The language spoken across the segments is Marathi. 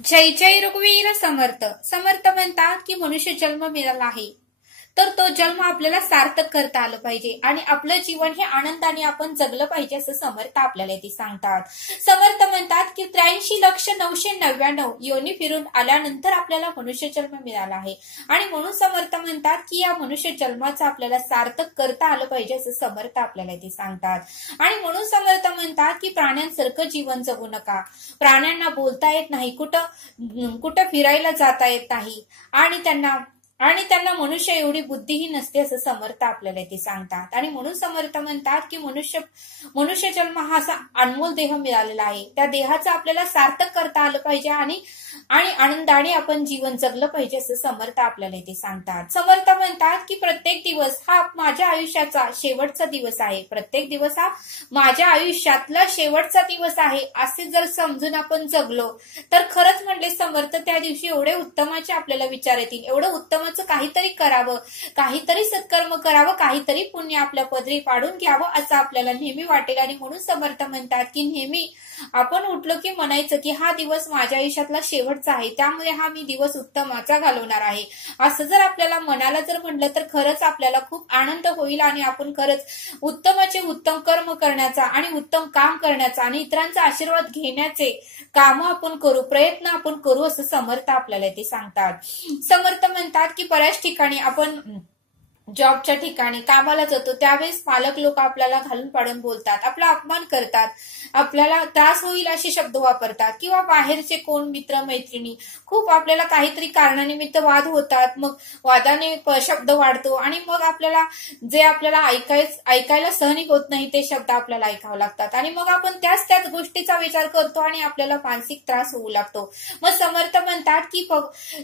जय जय रघुवीर समर्थ. समर्थ म्हणतात की मनुष्य जन्म मिळाला आहे तर तो जन्म आपल्याला सार्थक करता आलं पाहिजे आणि आपलं जीवन हे आनंदाने आपण जगलं पाहिजे असं समर्थ आपल्याला ते सांगतात. समर्थ म्हणतात की 83,999 योनी फिरून आल्यानंतर आपल्याला मनुष्य जन्म मिळाला आहे आणि म्हणून समर्थ म्हणतात की या मनुष्य जन्माचं आपल्याला सार्थक करता आलं पाहिजे असं समर्थ आपल्याला ते सांगतात. आणि म्हणून समर्थ म्हणतात की प्राण्यांसारखं जीवन जगू नका. प्राण्यांना बोलता येत नाही, कुठं फिरायला जाता येत नाही आणि त्यांना मनुष्य एवढी बुद्धीही नसते असं समर्थ आपल्याला ते सांगतात. आणि म्हणून समर्थ म्हणतात की मनुष्य जन्म हा असा अनमोल देह मिळालेला आहे. त्या देहाचं आपल्याला सार्थक करता आलं पाहिजे आणि आनंदाने आपण जीवन जगलं पाहिजे असं समर्थ आपल्याला ते सांगतात. समर्थ म्हणतात की प्रत्येक दिवस हा माझ्या आयुष्याचा शेवटचा दिवस आहे. प्रत्येक दिवस हा माझ्या आयुष्यातला शेवटचा दिवस आहे असे जर समजून आपण जगलो तर खरंच म्हणले समर्थ त्या दिवशी एवढे उत्तमाचे आपल्याला विचार येतील, एवढं उत्तमाचं काहीतरी करावं, काहीतरी सत्कर्म करावं, काहीतरी पुण्य आपल्या पदरी पाडून घ्यावं असं आपल्याला नेहमी वाटेल. आणि म्हणून समर्थ म्हणतात की नेहमी आपण उठलो की म्हणायचं की हा दिवस माझ्या आयुष्यातला शेवटचा आहे, त्यामुळे हा मी दिवस उत्तमाचा घालवणार आहे असं जर आपल्याला मनाला जर म्हटलं तर खरंच आपल्याला खूप आनंद होईल आणि आपण खरंच उत्तमाचे उत्तम कर्म करण्याचा आणि उत्तम काम करण्याचा आणि इतरांचा आशीर्वाद घेण्याचे काम आपण करू, प्रयत्न आपण करू असं समर्थ आपल्याला ते सांगतात. समर्थ म्हणतात की बऱ्याच ठिकाणी आपण जॉबच्या ठिकाणी कामाला जातो त्यावेळेस पालक लोक आपल्याला घालून पाडून बोलतात, आपला अपमान करतात, आपल्याला त्रास होईल असे शब्द वापरतात किंवा बाहेरचे कोण मित्र मैत्रिणी खूप आपल्याला काहीतरी कारणानिमित्त वाद होतात, मग वादाने शब्द वाढतो आणि मग आपल्याला जे आपल्याला ऐकायला सहन होत नाही ते शब्द आपल्याला ऐकावं लागतात आणि मग आपण त्याच गोष्टीचा विचार करतो आणि आपल्याला मानसिक त्रास होऊ लागतो. मग समर्थ म्हणतात की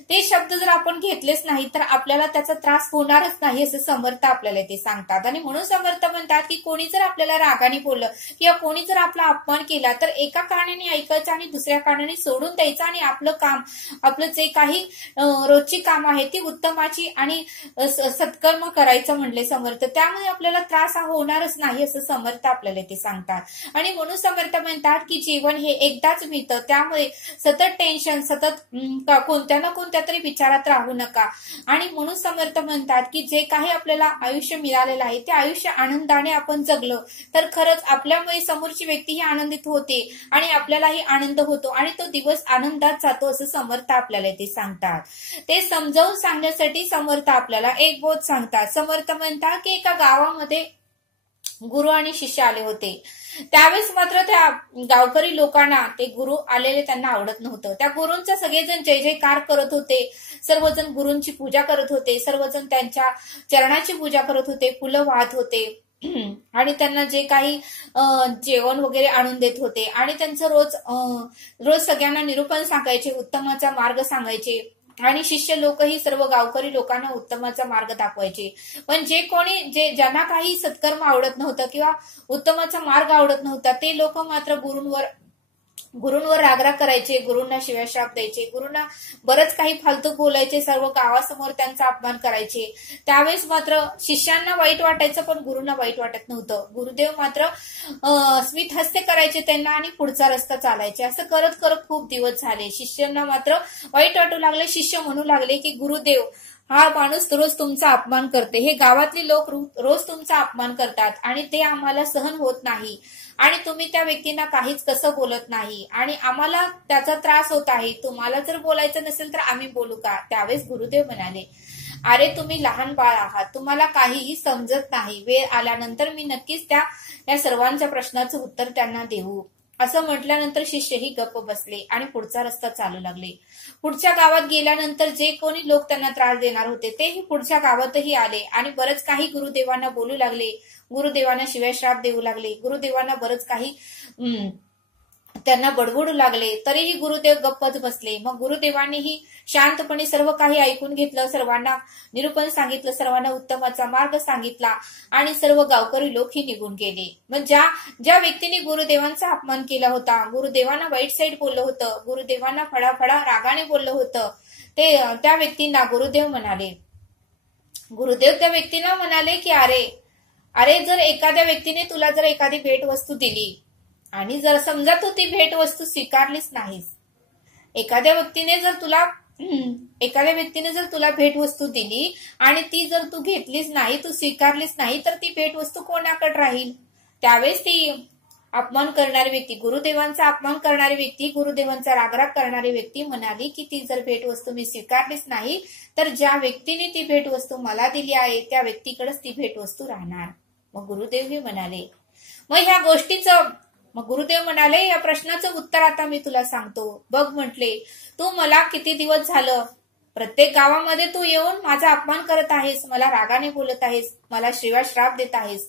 ते शब्द जर आपण घेतलेच नाही तर आपल्याला त्याचा त्रास होणारच नाही समर्थ आपल्याला ते सांगतात. आणि म्हणून समर्थ म्हणतात की कोणी जर आपल्याला रागाने बोललं किंवा कोणी जर आपला अपमान केला तर एका कारणाने ऐकायचं आणि दुसऱ्या कारणाने सोडून द्यायचं आणि आपलं जे काही रोजची काम आहे ती उत्तमाची आणि सत्कर्म करायचं म्हणले समर्थ, त्यामुळे आपल्याला त्रास हा होणारच नाही असं समर्थ आपल्याला ते सांगतात. आणि म्हणून समर्थ म्हणतात की जीवन हे एकदाच मिळतं, त्यामुळे सतत टेन्शन, सतत कोणत्या ना कोणत्या तरी विचारात राहू नका. आणि म्हणून समर्थ म्हणतात की जे काही आपल्याला आयुष्य मिळालेलं आहे ते आयुष्य आनंदाने आपण जगलं तर खरंच आपल्यामुळे समोरची व्यक्तीही आनंदित होते आणि आपल्यालाही आनंद होतो आणि तो दिवस आनंदात जातो असं समर्थ आपल्याला ते सांगतात. ते समजावून सांगण्यासाठी समर्थ आपल्याला एक बोध सांगतात. समर्थ म्हणतात की एका गावामध्ये गुरु आणि शिष्य आले होते. त्यावेळेस मात्र त्या गावकरी लोकांना ते गुरु आलेले त्यांना आवडत नव्हतं. त्या गुरूंचा सगळेजण जय जयकार करत होते, सर्वजण गुरूंची पूजा करत होते, सर्वजण त्यांच्या चरणाची पूजा करत होते, फुलं वाहत होते आणि त्यांना जे काही जेवण वगैरे आणून देत होते आणि त्यांचं रोज सगळ्यांना निरूपण सांगायचे, उत्तमाचा मार्ग सांगायचे आणि शिष्य लोकही सर्व गावकरी लोकांना उत्तमाचा मार्ग दाखवायचे. पण ज्यांना काही सत्कर्म आवडत नव्हतं किंवा उत्तमाचा मार्ग आवडत नव्हता ते लोक मात्र गुरूंवर रागराग करायचे, गुरूंना शिव्याश्राप द्यायचे, गुरूंना बरंच काही फालतू बोलायचे, सर्व गावासमोर त्यांचा अपमान करायचे. त्यावेळेस मात्र शिष्यांना वाईट वाटायचं पण गुरूंना वाईट वाटत नव्हतं. गुरुदेव मात्र स्मित हास्य करायचे त्यांना आणि पुढचा रस्ता चालायचे. असं करत करत खूप दिवस झाले. शिष्यांना मात्र वाईट वाटू लागले. शिष्य म्हणू लागले की गुरुदेव हा माणूस रोज तुमचा अपमान करते, हे गावातले लोक रोज तुमचा अपमान करतात आणि ते आम्हाला सहन होत नाही आणि तुम्ही त्या व्यक्तींना काहीच कसं बोलत नाही आणि आम्हाला त्याचा त्रास होत आहे. तुम्हाला जर बोलायचं नसेल तर आम्ही बोलू का? त्यावेळेस गुरुदेव म्हणाले, अरे तुम्ही लहान बाळ आहात, तुम्हाला काहीही समजत नाही, वेळ आल्यानंतर मी नक्कीच या सर्वांच्या प्रश्नाचं उत्तर त्यांना देऊ. असं म्हटल्यानंतर शिष्यही गप्प बसले आणि पुढचा रस्ता चालू लागले. पुढच्या गावात गेल्यानंतर जे कोणी लोक त्यांना त्रास देणार होते तेही पुढच्या गावातही आले आणि बरंच काही गुरुदेवांना बोलू लागले, गुरुदेवांना शिव्याश्राप देऊ लागले, गुरुदेवांना बरंच काही त्यांना बडबडू लागले. तरीही गुरुदेव गप्पच बसले. मग गुरुदेवांनीही शांतपणे सर्व काही ऐकून घेतलं, सर्वांना निरूपण सांगितलं, सर्वांना उत्तमाचा मार्ग सांगितला आणि सर्व गावकरी लोकही निघून गेले. मग ज्या व्यक्तीने गुरुदेवांचा अपमान केला होता, गुरुदेवांना वाईट साईड बोललं होतं, गुरुदेवांना फडाफडा रागाने बोललं होतं, त्या व्यक्तींना गुरुदेव त्या व्यक्तीला म्हणाले की अरे जर एखाद्या व्यक्तीने तुला जर एखादी भेट वस्तू दिली आणि जर समजा तू ती भेट वस्तू स्वीकारलीच नाहीस एखाद्या व्यक्तीने जर तुला भेटवस्तू दिली आणि ती जर तू घेतलीच नाही, तू स्वीकारलीच नाही, तर ती भेटवस्तू कोणाकडे राहील? त्यावेळेस ती अपमान करणारी व्यक्ती, गुरुदेवांचा अपमान करणारी व्यक्ती, गुरुदेवांचा रागराग करणारी व्यक्ती म्हणाली की ती जर भेटवस्तू मी स्वीकारलीच नाही तर ज्या व्यक्तीने ती भेटवस्तू मला दिली आहे त्या व्यक्तीकडेच ती भेटवस्तू राहणार. मग गुरुदेव म्हणाले या प्रश्नाचं उत्तर आता मी तुला सांगतो. बघ म्हटले, तू मला किती दिवस झालं प्रत्येक गावामध्ये तू येऊन माझा अपमान करत आहेस, मला रागाने बोलत आहेस, मला शिव्या श्राप देत आहेस,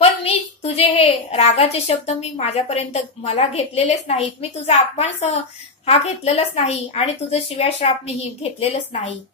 पण मी तुझे हे रागाचे शब्द मी माझ्यापर्यंत मला घेतलेलेच नाहीत. मी तुझा अपमान हा घेतलेलाच नाही आणि तुझं शिव्या श्राप मी घेतलेलंच नाही.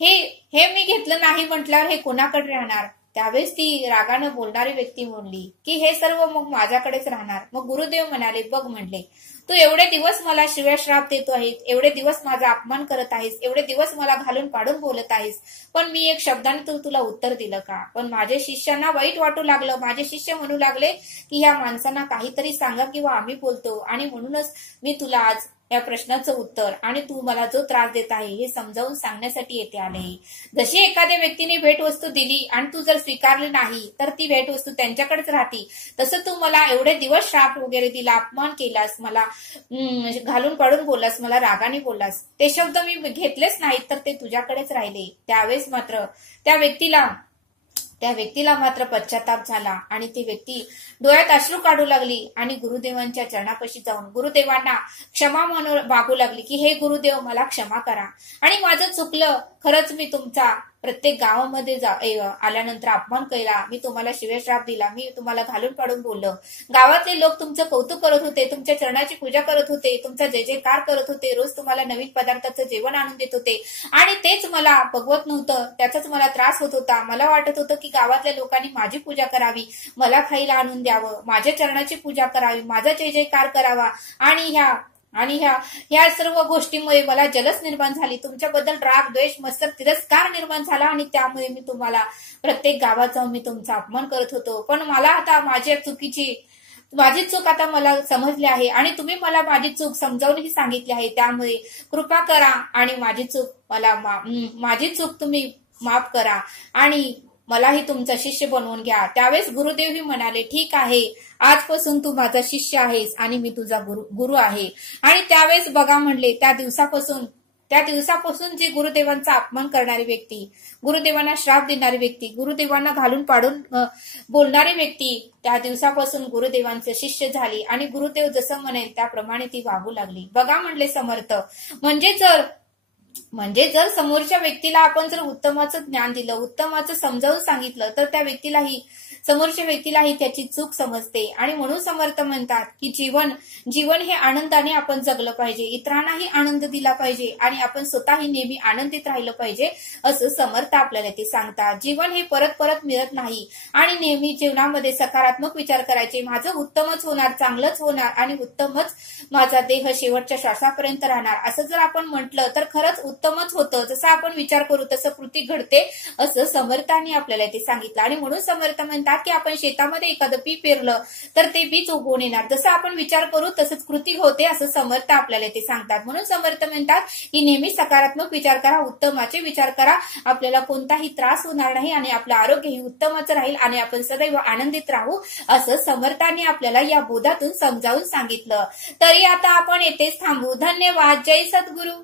हे मी घेतलं नाही म्हटल्यावर हे कोणाकडे राहणार? त्यावेळेस ती रागानं बोलणारी व्यक्ती म्हणली की हे सर्व मग माझ्याकडेच राहणार. मग गुरुदेव म्हणाले, बघ म्हणले, तू एवढे दिवस मला शिव्या श्राप देतो आहेस, एवढे दिवस माझा अपमान करत आहेस, एवढे दिवस मला घालून पाडून बोलत आहेस, पण मी एक शब्दाने तुला उत्तर दिलं का? पण माझ्या शिष्यांना वाईट वाटू लागलं. माझे शिष्य म्हणू लागले की या माणसांना काहीतरी सांगा किंवा आम्ही बोलतो, आणि म्हणूनच मी तुला आज या प्रश्नाचं उत्तर आणि तू मला जो त्रास देत आहे हे समजावून सांगण्यासाठी येथे आले. जशी एखाद्या व्यक्तीने भेटवस्तू दिली आणि तू जर स्वीकारली नाही तर ती भेटवस्तू त्यांच्याकडेच राहते, तसं तू मला एवढे दिवस श्राप वगैरे दिला, अपमान केलास, मला घालून पाडून बोललास, मला रागाने बोललास, ते शब्द मी घेतलेच नाहीत तर ते तुझ्याकडेच राहिले. त्यावेळेस मात्र त्या व्यक्तीला मात्र पश्चाताप झाला आणि ती व्यक्ती डोळ्यात अश्रू काढू लागली आणि गुरुदेवांच्या चरणापाशी जाऊन गुरुदेवांना क्षमा मागू लागली की हे गुरुदेव, मला क्षमा करा आणि माझं चुकलं, खरंच मी तुमचा प्रत्येक गावामध्ये आल्यानंतर अपमान केला, मी तुम्हाला शिव्याश्राप दिला, मी तुम्हाला घालून पाडून बोललो, गावातले लोक तुमचं कौतुक करत होते, तुमच्या चरणाची पूजा करत होते, तुमचा जय जयकार करत होते, रोज तुम्हाला नवीन पदार्थाचं जेवण आणून देत होते आणि तेच मला बघवत नव्हतं, त्याचाच मला त्रास होत होता. मला वाटत होतं की गावातल्या लोकांनी माझी पूजा करावी, मला खायला आणून द्यावं, माझ्या चरणाची पूजा करावी, माझा जय जयकार करावा आणि ह्या सर्व गोष्टीमुळे मला जलस निर्माण झाली, तुमच्याबद्दल राग, द्वेष, मत्सर, तिरस्कार निर्माण झाला आणि त्यामुळे मी तुम्हाला प्रत्येक गावात जाऊन मी तुमचा अपमान करत होतो. पण मला आता माझी चूक आता मला समजली आहे आणि तुम्ही मला माझी चूक समजावूनही सांगितली आहे, त्यामुळे कृपा करा आणि माझी चूक तुम्ही माफ करा आणि मलाही तुमचा शिष्य बनवून घ्या. त्यावेळेस गुरुदेवही म्हणाले, ठीक आहे, आजपासून तू माझा शिष्य आहेस आणि मी तुझा गुरु आहे. आणि त्यावेळेस बघा म्हणले, त्या दिवसापासून जी गुरुदेवांचा अपमान करणारी व्यक्ती, गुरुदेवांना श्राप देणारी व्यक्ती, गुरुदेवांना घालून पाडून बोलणारी व्यक्ती, त्या दिवसापासून गुरुदेवांचे शिष्य झाली आणि गुरुदेव जसं म्हणेल त्याप्रमाणे ती वागू लागली. बघा म्हणले समर्थ, म्हणजे जर समोरच्या व्यक्तीला आपण जर उत्तमाचं ज्ञान दिलं, उत्तमाचं समजावून सांगितलं तर त्या समोरच्या व्यक्तीलाही त्याची चूक समजते. आणि म्हणून समर्थ म्हणतात की जीवन हे आनंदाने आपण जगलं पाहिजे, इतरांनाही आनंद दिला पाहिजे आणि आपण स्वतःही नेहमी आनंदित राहिलं पाहिजे, असं समर्थ आपल्याला ते सांगतात. जीवन हे परत परत मिळत नाही आणि नेहमी जीवनामध्ये सकारात्मक विचार करायचे, माझं उत्तमच होणार, चांगलंच होणार आणि उत्तमच माझा देह शेवटच्या श्वासापर्यंत राहणार, असं जर आपण म्हटलं तर खरंच उत्तमच होतं. जसं आपण विचार करू तसं कृती घडते, असं समर्थांनी आपल्याला ते सांगितलं. आणि म्हणून समर्थ म्हणतात की आपण शेतामध्ये एखादं पीक पेरलं तर ते बीज उगवून येणार, जसं आपण विचार करू तसंच कृती होते, असं समर्थ आपल्याला ते सांगतात. म्हणून समर्थ म्हणतात की नेहमी सकारात्मक विचार करा, उत्तमाचे विचार करा, आपल्याला कोणताही त्रास होणार नाही आणि आपलं आरोग्यही उत्तमच राहील आणि आपण सदैव आनंदित राहू, असं समर्थांनी आपल्याला या बोधातून समजावून सांगितलं. तरी आता आपण येथेच थांबू. धन्यवाद. जय सद्गुरू.